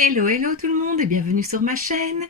Hello, hello tout le monde et bienvenue sur ma chaîne.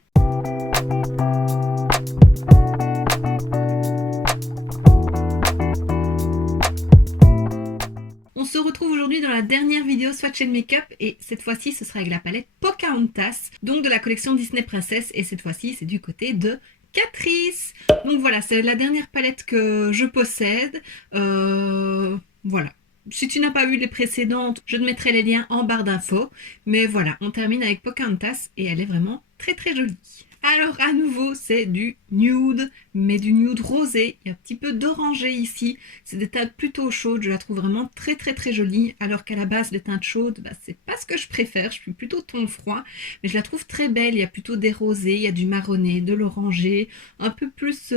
On se retrouve aujourd'hui dans la dernière vidéo Swatch and Makeup et cette fois-ci ce sera avec la palette Pocahontas, donc de la collection Disney Princess, et cette fois-ci c'est du côté de Catrice. Donc voilà, c'est la dernière palette que je possède. Voilà. Si tu n'as pas vu les précédentes, je te mettrai les liens en barre d'infos. Mais voilà, on termine avec Pocahontas et elle est vraiment très très jolie. Alors à nouveau, c'est du nude, mais du nude rosé. Il y a un petit peu d'orangé ici. C'est des teintes plutôt chaudes, je la trouve vraiment très très très jolie. Alors qu'à la base, les teintes chaudes, c'est pas ce que je préfère. Je suis plutôt ton froid, mais je la trouve très belle. Il y a plutôt des rosés, il y a du marronné, de l'orangé, un peu plus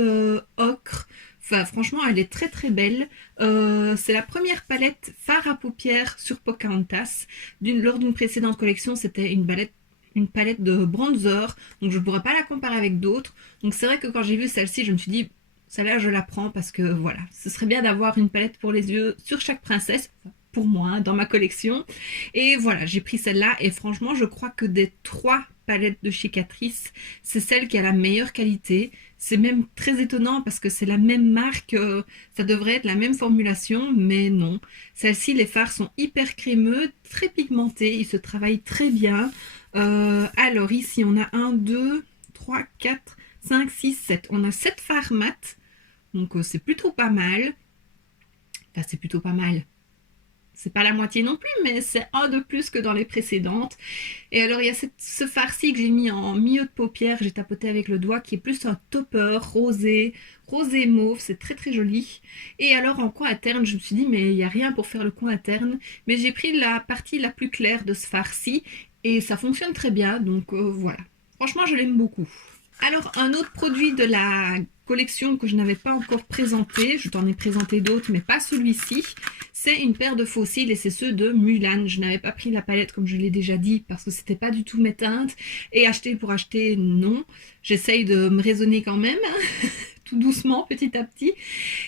ocre. Enfin, franchement, elle est très très belle. C'est la première palette fard à paupières sur Pocahontas. Lors d'une précédente collection, c'était une palette de bronzer, donc je ne pourrais pas la comparer avec d'autres. Donc c'est vrai que quand j'ai vu celle-ci, je me suis dit, celle-là je la prends parce que voilà, ce serait bien d'avoir une palette pour les yeux sur chaque princesse, pour moi, hein, dans ma collection. Et voilà, j'ai pris celle-là et franchement, je crois que des 3 palettes de chez Catrice, c'est celle qui a la meilleure qualité. C'est même très étonnant parce que c'est la même marque, ça devrait être la même formulation, mais non. Celle-ci, les fards sont hyper crémeux, très pigmentés, ils se travaillent très bien. Alors ici, on a 1, 2, 3, 4, 5, 6, 7. On a 7 fards mat, donc c'est plutôt pas mal. Enfin, c'est plutôt pas mal. C'est pas la moitié non plus, mais c'est un de plus que dans les précédentes. Et alors, il y a ce fard-ci que j'ai mis en milieu de paupière, j'ai tapoté avec le doigt, qui est plus un topper rosé mauve, c'est très très joli. Et alors, en coin interne, je me suis dit, mais il n'y a rien pour faire le coin interne. Mais j'ai pris la partie la plus claire de ce fard-ci, et ça fonctionne très bien, donc voilà. Franchement, je l'aime beaucoup. Alors, un autre produit de la collection que je n'avais pas encore présenté, je t'en ai présenté d'autres, mais pas celui-ci, c'est une paire de faux cils et c'est ceux de Mulan. Je n'avais pas pris la palette comme je l'ai déjà dit parce que c'était pas du tout mes teintes, et acheter pour acheter, non. J'essaye de me raisonner quand même, hein, tout doucement, petit à petit.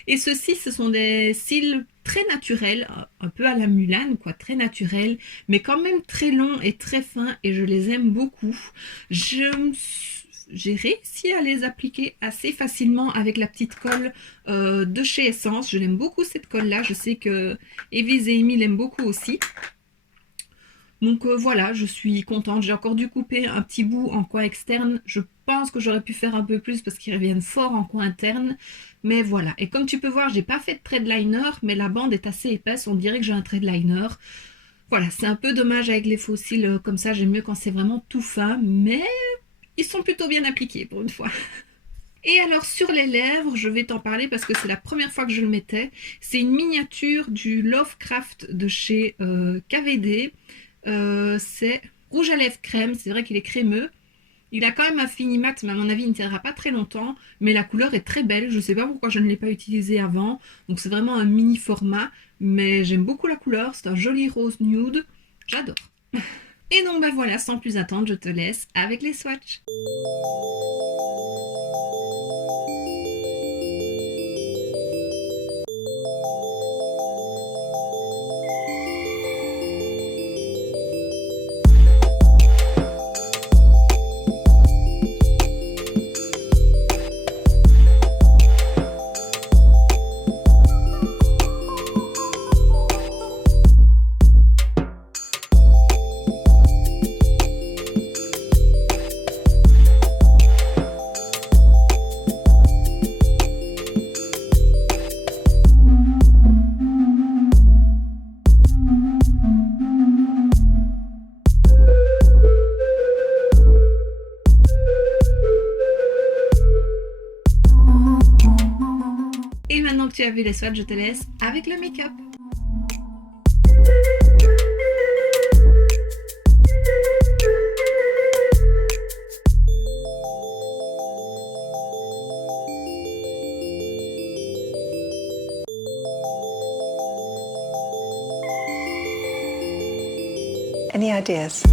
Et ceux-ci, ce sont des cils très naturels, un peu à la Mulan, quoi, très naturels, mais quand même très longs et très fins, et je les aime beaucoup. J'ai réussi à les appliquer assez facilement avec la petite colle de chez Essence. Je l'aime beaucoup cette colle là, je sais que Evie et Amy l'aiment beaucoup aussi. Donc voilà, je suis contente. J'ai encore dû couper un petit bout en coin externe. Je pense que j'aurais pu faire un peu plus parce qu'ils reviennent fort en coin interne. Mais voilà, et comme tu peux voir, j'ai pas fait de thread liner, mais la bande est assez épaisse, on dirait que j'ai un thread liner. Voilà, c'est un peu dommage avec les faux cils comme ça, j'aime mieux quand c'est vraiment tout fin, mais ils sont plutôt bien appliqués pour une fois. Et alors sur les lèvres, je vais t'en parler parce que c'est la première fois que je le mettais. C'est une miniature du Lovecraft de chez KVD. C'est rouge à lèvres crème, c'est vrai qu'il est crémeux. Il a quand même un fini mat, mais à mon avis il ne tiendra pas très longtemps. Mais la couleur est très belle, je ne sais pas pourquoi je ne l'ai pas utilisé avant. Donc c'est vraiment un mini format, mais j'aime beaucoup la couleur, c'est un joli rose nude, j'adore. Et donc voilà, sans plus attendre, je te laisse avec les swatchs. Et maintenant que tu as vu les swatchs, je te laisse avec le make-up. Any ideas?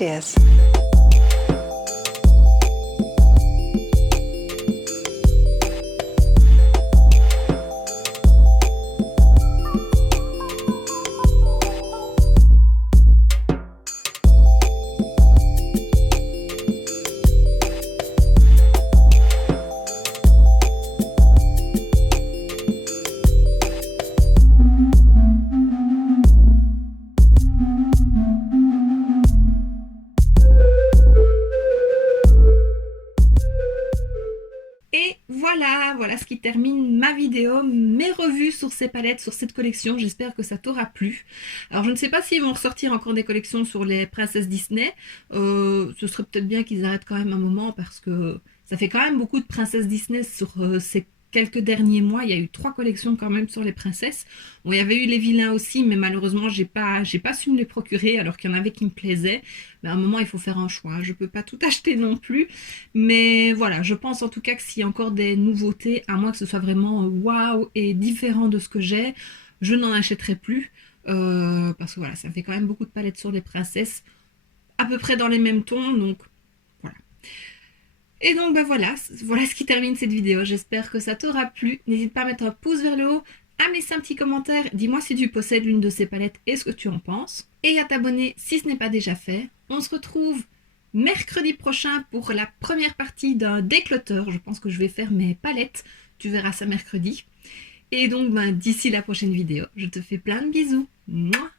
ideas? Et voilà ce qui termine ma vidéo, mes revues sur ces palettes, sur cette collection. J'espère que ça t'aura plu. Alors je ne sais pas s'ils vont ressortir encore des collections sur les princesses Disney. Ce serait peut-être bien qu'ils arrêtent quand même un moment parce que ça fait quand même beaucoup de princesses Disney sur ces quelques derniers mois. Il y a eu 3 collections quand même sur les princesses. Bon, il y avait eu les vilains aussi, mais malheureusement j'ai pas su me les procurer alors qu'il y en avait qui me plaisaient. Mais à un moment il faut faire un choix. Je peux pas tout acheter non plus. Mais voilà, je pense en tout cas que s'il y a encore des nouveautés, à moins que ce soit vraiment waouh et différent de ce que j'ai, je n'en achèterai plus. Parce que voilà, ça fait quand même beaucoup de palettes sur les princesses, à peu près dans les mêmes tons, donc voilà. Et donc bah voilà ce qui termine cette vidéo. J'espère que ça t'aura plu. N'hésite pas à mettre un pouce vers le haut, à me laisser un petit commentaire. Dis-moi si tu possèdes l'une de ces palettes et ce que tu en penses. Et à t'abonner si ce n'est pas déjà fait. On se retrouve mercredi prochain pour la première partie d'un déclutter. Je pense que je vais faire mes palettes. Tu verras ça mercredi. Et donc d'ici la prochaine vidéo, je te fais plein de bisous. Mouah.